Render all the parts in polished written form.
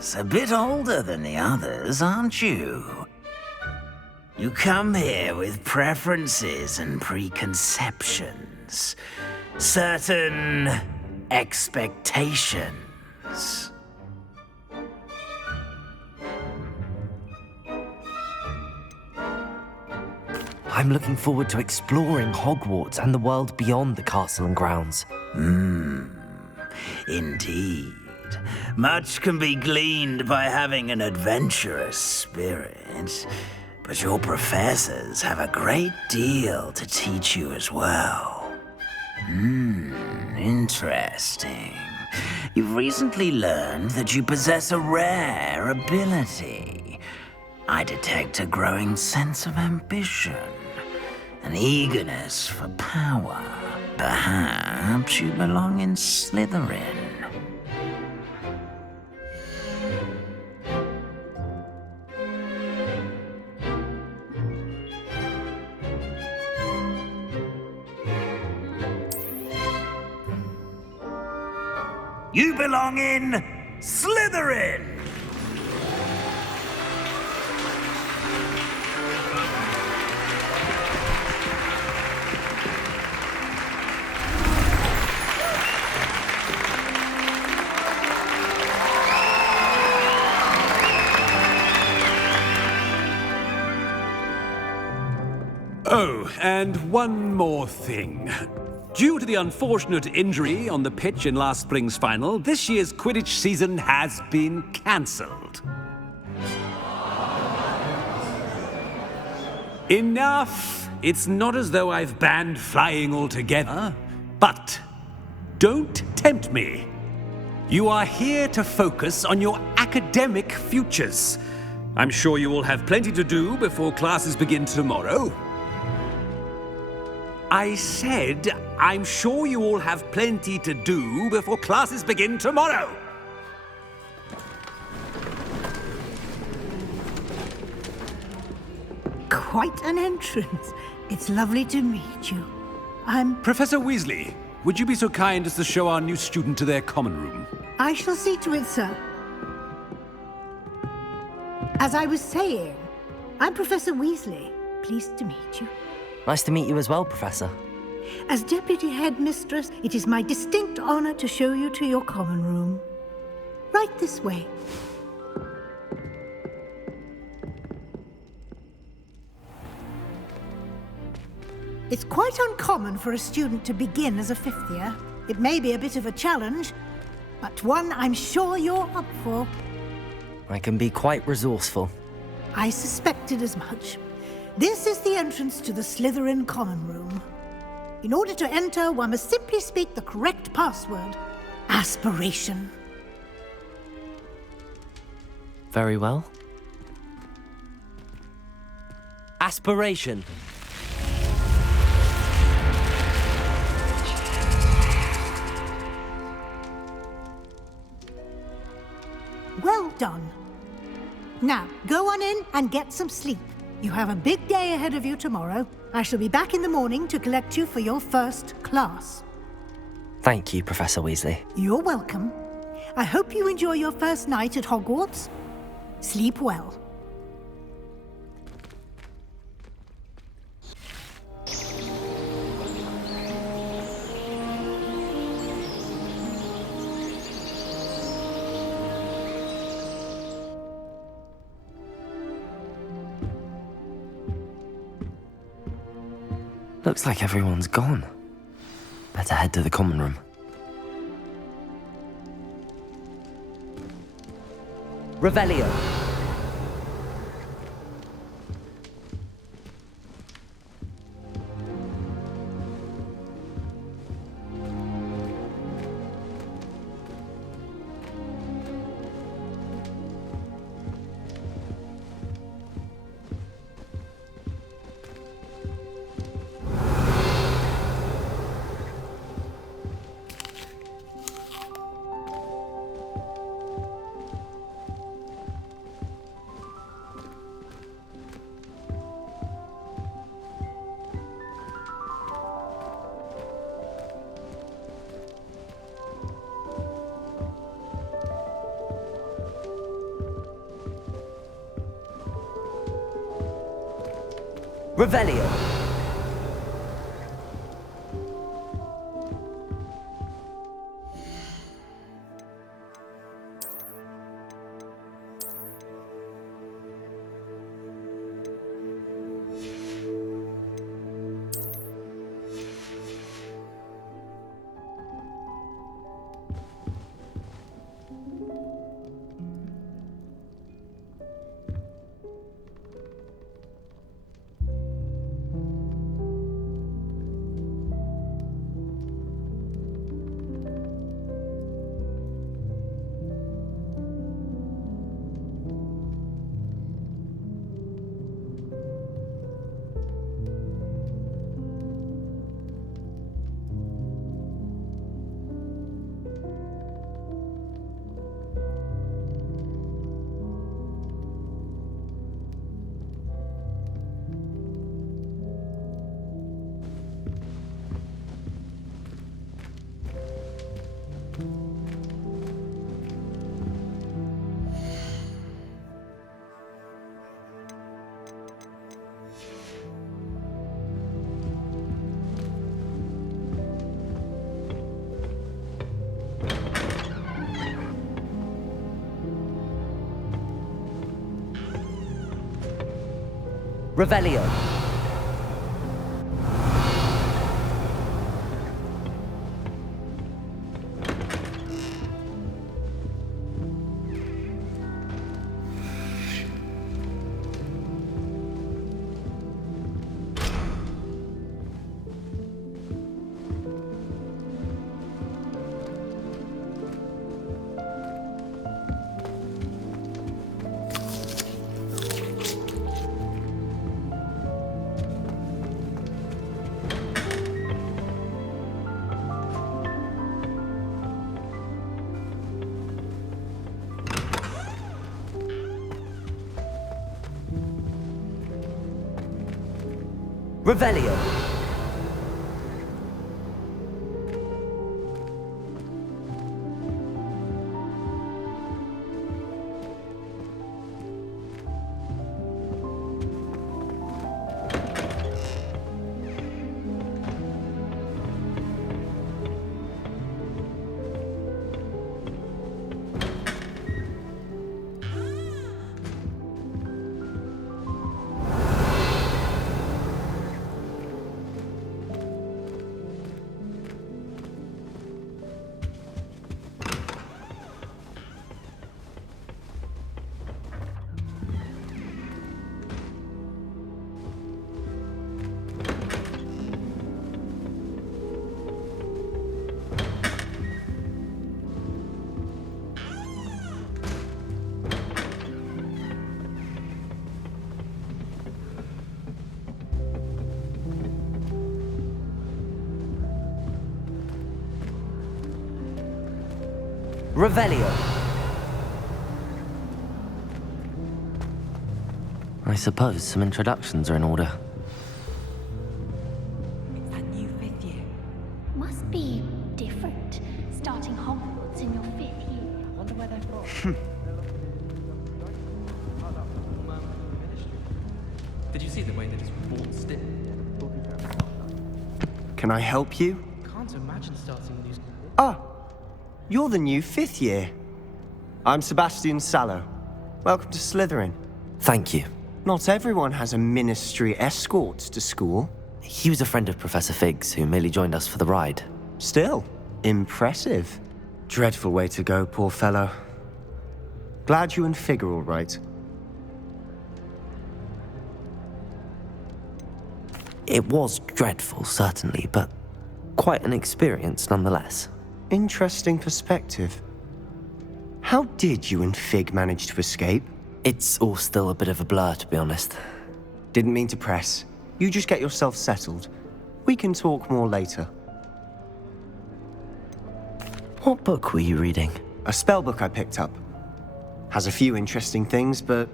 Yes, a bit older than the others, aren't you? You come here with preferences and preconceptions. Certain expectations. I'm looking forward to exploring Hogwarts and the world beyond the castle and grounds. Indeed. Much can be gleaned by having an adventurous spirit, but your professors have a great deal to teach you as well. Interesting. You've recently learned that you possess a rare ability. I detect a growing sense of ambition, an eagerness for power. Perhaps you belong in Slytherin. You belong in Slytherin! Oh, and one more thing. Due to the unfortunate injury on the pitch in last spring's final, this year's Quidditch season has been cancelled. Enough! It's not as though I've banned flying altogether. But don't tempt me. You are here to focus on your academic futures. I'm sure you will have plenty to do before classes begin tomorrow. I said, I'm sure you all have plenty to do before classes begin tomorrow. Quite an entrance. It's lovely to meet you. Professor Weasley, would you be so kind as to show our new student to their common room? I shall see to it, sir. As I was saying, I'm Professor Weasley. Pleased to meet you. Nice to meet you as well, Professor. As Deputy Headmistress, it is my distinct honor to show you to your common room. Right this way. It's quite uncommon for a student to begin as a fifth year. It may be a bit of a challenge, but one I'm sure you're up for. I can be quite resourceful. I suspected as much. This is the entrance to the Slytherin common room. In order to enter, one must simply speak the correct password. Aspiration. Very well. Aspiration. Well done. Now, go on in and get some sleep. You have a big day ahead of you tomorrow. I shall be back in the morning to collect you for your first class. Thank you, Professor Weasley. You're welcome. I hope you enjoy your first night at Hogwarts. Sleep well. Looks like everyone's gone. Better head to the common room. Revelio. Revelio. Revelio. Revelio. Revelio. I suppose some introductions are in order. It's that new fifth year. Must be different, starting Hogwarts in your fifth year. I wonder where they're from. Did you see the way that his report still? Can I help you? Can't imagine starting a new school. Ah, you're the new fifth year. I'm Sebastian Sallow. Welcome to Slytherin. Thank you. Not everyone has a ministry escort to school. He was a friend of Professor Fig's who merely joined us for the ride. Still, impressive. Dreadful way to go, poor fellow. Glad you and Fig are all right. It was dreadful, certainly, but quite an experience nonetheless. Interesting perspective. How did you and Fig manage to escape? It's all still a bit of a blur, to be honest. Didn't mean to press. You just get yourself settled. We can talk more later. What book were you reading? A spell book I picked up. Has a few interesting things, but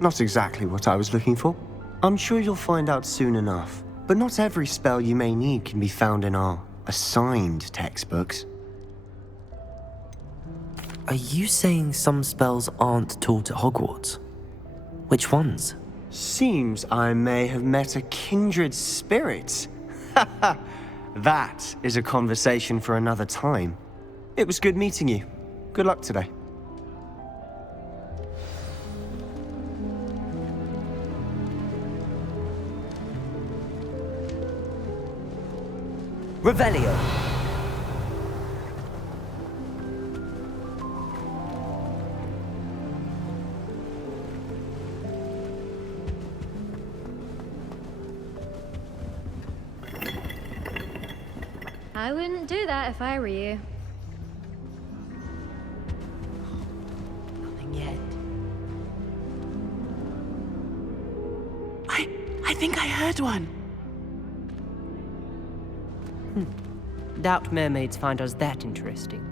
not exactly what I was looking for. I'm sure you'll find out soon enough. But not every spell you may need can be found in our assigned textbooks. Are you saying some spells aren't taught at Hogwarts? Which ones? Seems I may have met a kindred spirit. That is a conversation for another time. It was good meeting you. Good luck today. Revelio. I wouldn't do that if I were you. Nothing yet. I think I heard one. Doubt mermaids find us that interesting.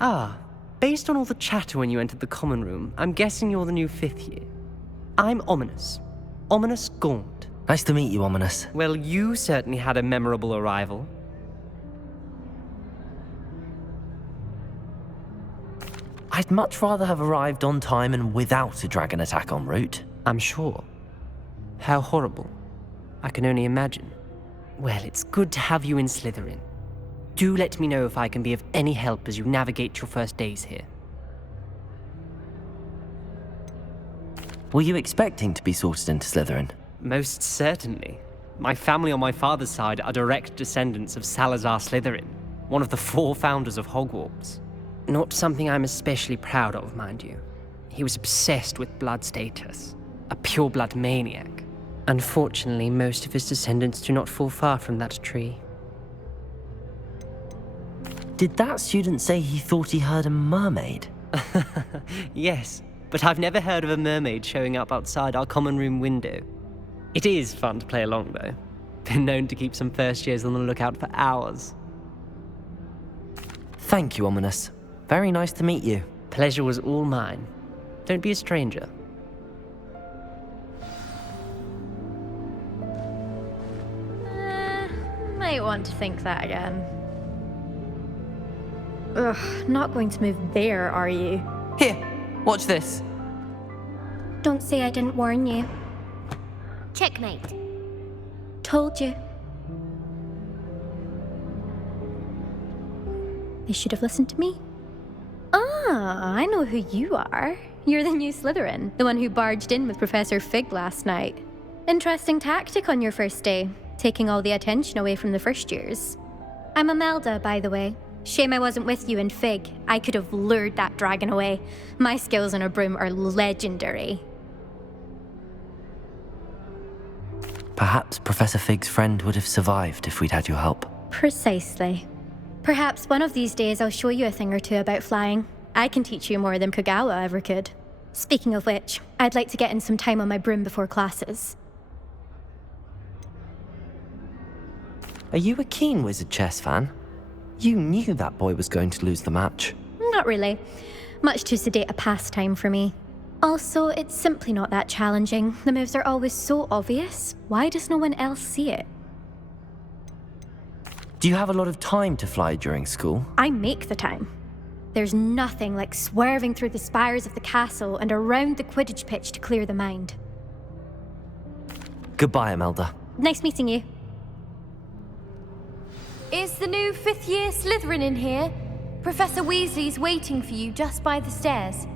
Ah, based on all the chatter when you entered the common room, I'm guessing you're the new 5th year. I'm Ominous. Ominous Gaunt. Nice to meet you, Ominous. Well, you certainly had a memorable arrival. I'd much rather have arrived on time and without a dragon attack en route. I'm sure. How horrible. I can only imagine. Well, it's good to have you in Slytherin. Do let me know if I can be of any help as you navigate your first days here. Were you expecting to be sorted into Slytherin? Most certainly. My family on my father's side are direct descendants of Salazar Slytherin, one of the 4 founders of Hogwarts. Not something I'm especially proud of, mind you. He was obsessed with blood status, a pure-blood maniac. Unfortunately, most of his descendants do not fall far from that tree. Did that student say he thought he heard a mermaid? Yes, but I've never heard of a mermaid showing up outside our common room window. It is fun to play along, though. Been known to keep some first years on the lookout for hours. Thank you, Ominous. Very nice to meet you. Pleasure was all mine. Don't be a stranger. Might want to think that again. Ugh, not going to move there, are you? Here, watch this. Don't say I didn't warn you. Checkmate. Told you. They should have listened to me. Ah, I know who you are. You're the new Slytherin, the one who barged in with Professor Fig last night. Interesting tactic on your first day, taking all the attention away from the first years. I'm Imelda, by the way. Shame I wasn't with you in Fig. I could have lured that dragon away. My skills on a broom are legendary. Perhaps Professor Fig's friend would have survived if we'd had your help. Precisely. Perhaps one of these days I'll show you a thing or two about flying. I can teach you more than Kogawa ever could. Speaking of which, I'd like to get in some time on my broom before classes. Are you a keen Wizard chess fan? You knew that boy was going to lose the match. Not really. Much too sedate a pastime for me. Also, it's simply not that challenging. The moves are always so obvious. Why does no one else see it? Do you have a lot of time to fly during school? I make the time. There's nothing like swerving through the spires of the castle and around the Quidditch pitch to clear the mind. Goodbye, Imelda. Nice meeting you. Is the new 5th year Slytherin in here? Professor Weasley's waiting for you just by the stairs.